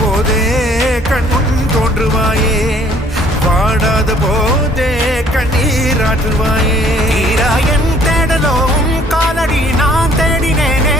போதே கண்முன் தோன்றுவாயே, வாடாத போதே கண்ணீராற்றுவாயே. என் தேடலும் காலடி நான் தேடினேனே,